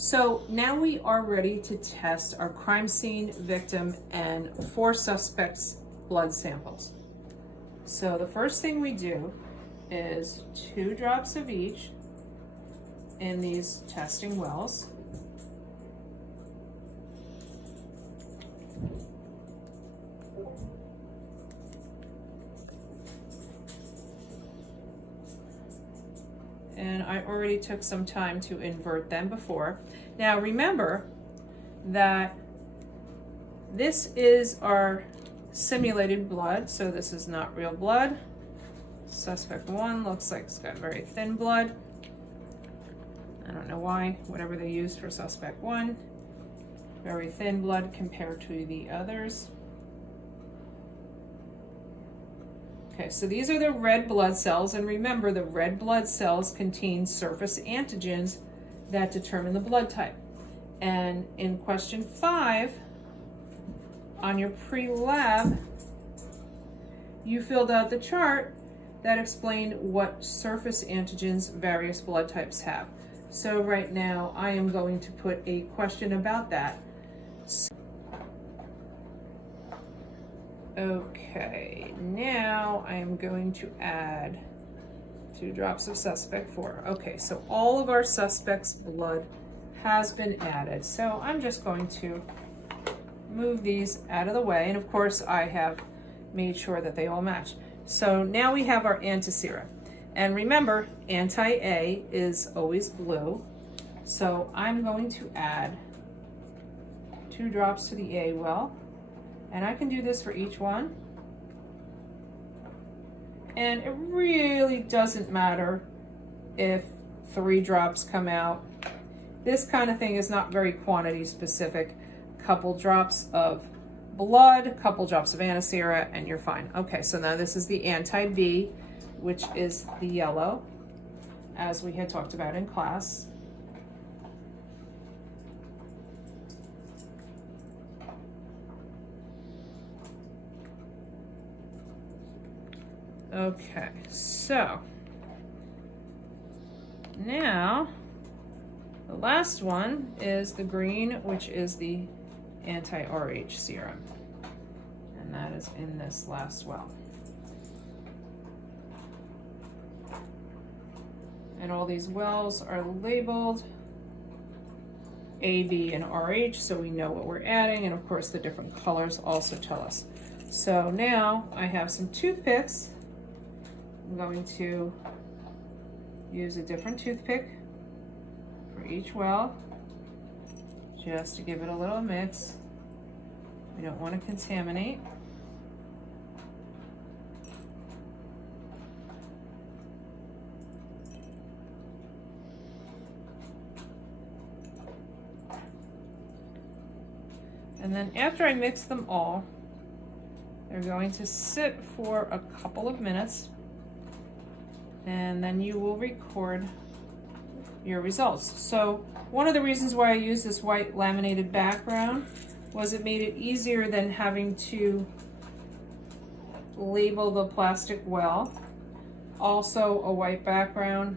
So now we are ready to test our crime scene, victim, and 4 suspects' blood samples. So the first thing we do is 2 drops of each in these testing wells. And I already took some time to invert them before. Now remember that this is our simulated blood, so this is not real blood. Suspect 1 looks like it's got very thin blood. I don't know why, whatever they used for suspect 1. Very thin blood compared to the others. Okay, so these are the red blood cells, and remember the red blood cells contain surface antigens that determine the blood type. And in question 5, on your pre-lab, you filled out the chart that explained what surface antigens various blood types have. So right now I am going to put a question about that. Okay, now I am going to add 2 drops of suspect 4. Okay, so all of our suspects' blood has been added. So I'm just going to move these out of the way. And of course I have made sure that they all match. So now we have our antisera. And remember, anti-A is always blue. So I'm going to add 2 drops to the A well. And I can do this for each one. And it really doesn't matter if 3 drops come out. This kind of thing is not very quantity specific. Couple drops of blood, couple drops of antisera, and you're fine. Okay, so now this is the anti-B, which is the yellow, as we had talked about in class. Okay, so now the last one is the green, which is the anti-RH serum, and that is in this last well. And all these wells are labeled A, B, and RH, so we know what we're adding, and of course the different colors also tell us. So now I have some toothpicks. I'm going to use a different toothpick for each well, just to give it a little mix. We don't want to contaminate. And then after I mix them all, they're going to sit for a couple of minutes, and then you will record your results. So one of the reasons why I use this white laminated background was it made it easier than having to label the plastic well. Also, a white background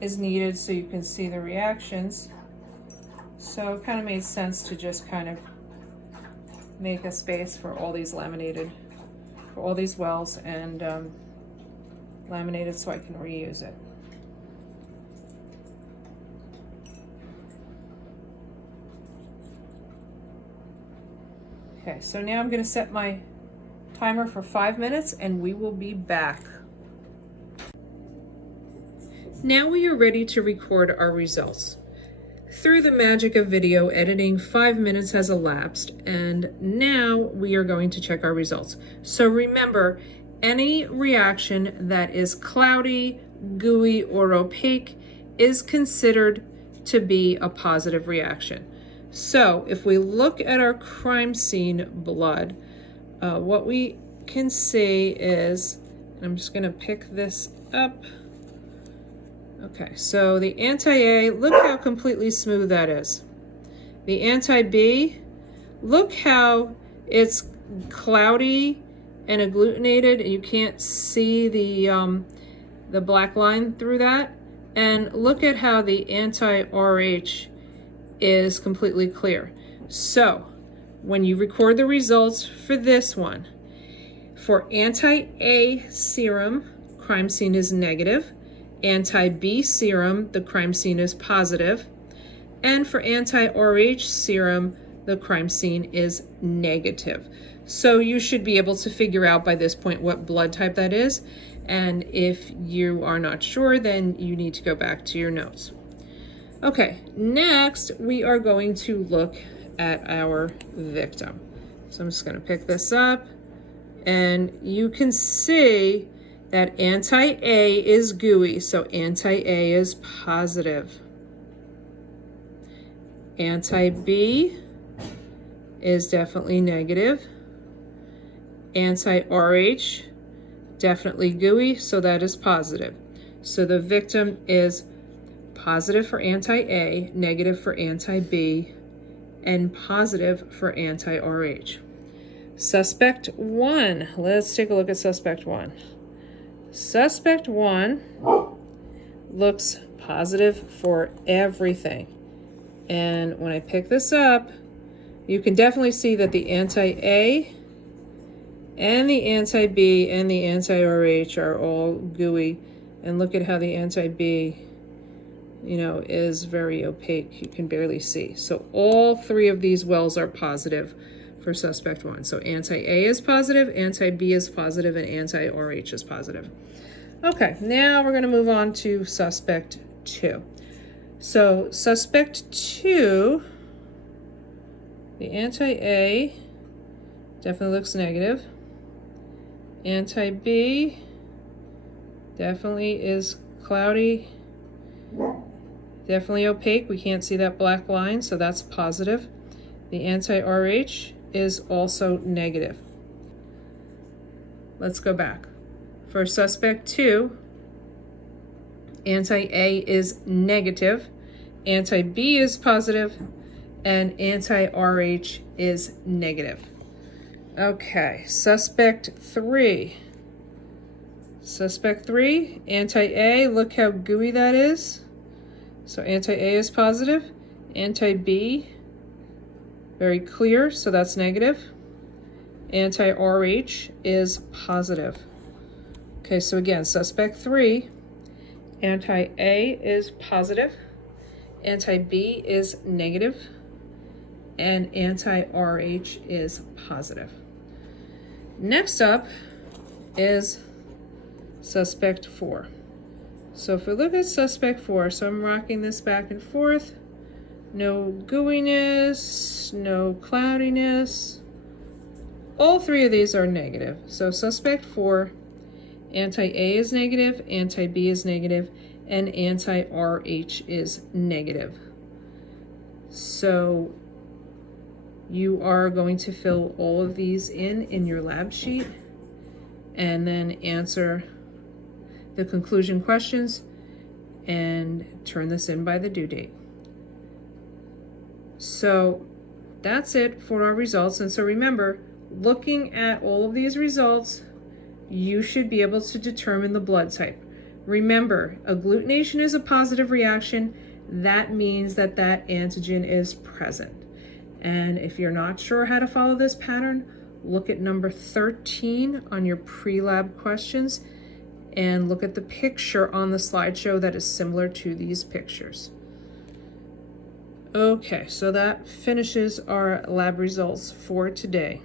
is needed so you can see the reactions. So it kind of made sense to just kind of make a space for all these laminated, for all these wells, and laminated so I can reuse it. Okay, so now I'm going to set my timer for 5 minutes and we will be back. Now we are ready to record our results. Through the magic of video editing, 5 minutes has elapsed, and now we are going to check our results. So remember, any reaction that is cloudy, gooey, or opaque is considered to be a positive reaction. So if we look at our crime scene blood, what we can see is, and I'm just going to pick this up. Okay, so the anti-A, look how completely smooth that is. The anti-B, look how it's cloudy and agglutinated, and you can't see the black line through that. And look at how the anti-RH is completely clear. So when you record the results for this one, for anti-A serum, crime scene is negative. Anti-B serum, the crime scene is positive. And for anti-RH serum, the crime scene is negative. So you should be able to figure out by this point what blood type that is. And if you are not sure, then you need to go back to your notes. Okay, next we are going to look at our victim. So I'm just going to pick this up, and you can see that anti-A is gooey, so anti-A is positive. Anti-B is definitely negative. Anti-RH, definitely gooey, so that is positive. So the victim is positive for anti-A, negative for anti-B, and positive for anti-RH. Suspect 1, let's take a look at suspect 1. Suspect 1 looks positive for everything. And when I pick this up, you can definitely see that the anti-A and the anti-B and the anti-RH are all gooey. And look at how the anti-B, is very opaque. You can barely see. So all three of these wells are positive for suspect 1. So anti-A is positive, anti-B is positive, and anti-RH is positive. Okay, now we're going to move on to suspect 2. So suspect 2, the anti-A definitely looks negative. Anti-B definitely is cloudy, definitely opaque. We can't see that black line, so that's positive. The anti-RH is also negative. Let's go back. For suspect 2, anti-A is negative, anti-B is positive, and anti-RH is negative. Okay, suspect 3. Suspect 3, anti-A, look how gooey that is. So anti-A is positive, anti-B, very clear, so that's negative. Anti-RH is positive. Okay, so again, suspect 3, anti-A is positive, anti-B is negative, and anti-RH is positive. Next up is suspect 4. So if we look at suspect 4, so I'm rocking this back and forth, no gooiness, no cloudiness. All three of these are negative. So suspect 4, anti-A is negative, anti-B is negative, and anti-RH is negative. So you are going to fill all of these in your lab sheet and then answer the conclusion questions and turn this in by the due date. So that's it for our results. And so remember, looking at all of these results, you should be able to determine the blood type. Remember, agglutination is a positive reaction. That means that that antigen is present. And if you're not sure how to follow this pattern, look at number 13 on your pre-lab questions and look at the picture on the slideshow that is similar to these pictures. Okay, so that finishes our lab results for today.